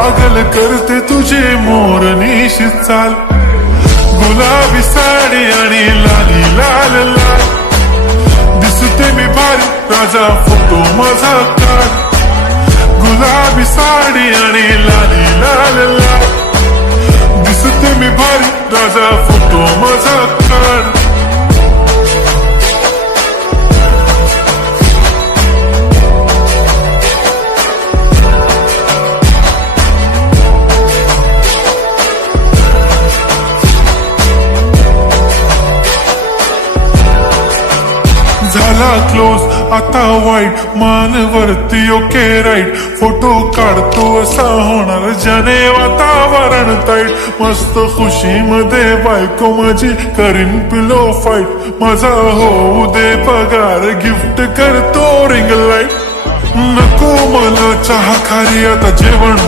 पागल करते तुझे मोरनीशी चाल, गुलाबी साडी आणि लाली लाल लाल, दिसते मी भारी राजा फोटो माझा काढ, गुलाबी साडी आणि लाली लाल लाल, दिसते मी भारी राजा फोटो माझा काढ. झाला क्लोज आता वाईट, मान वरती ओके राईट, फोटो काढतो असा होणार ज्याने वातावरण ताईट, मस्त खुशी मध्ये बायको माझी करीन पिलो फाईट, माझा होऊ दे पगार गिफ्ट करतो रिंग लाईट, नको मला चहा खारी आता जेवण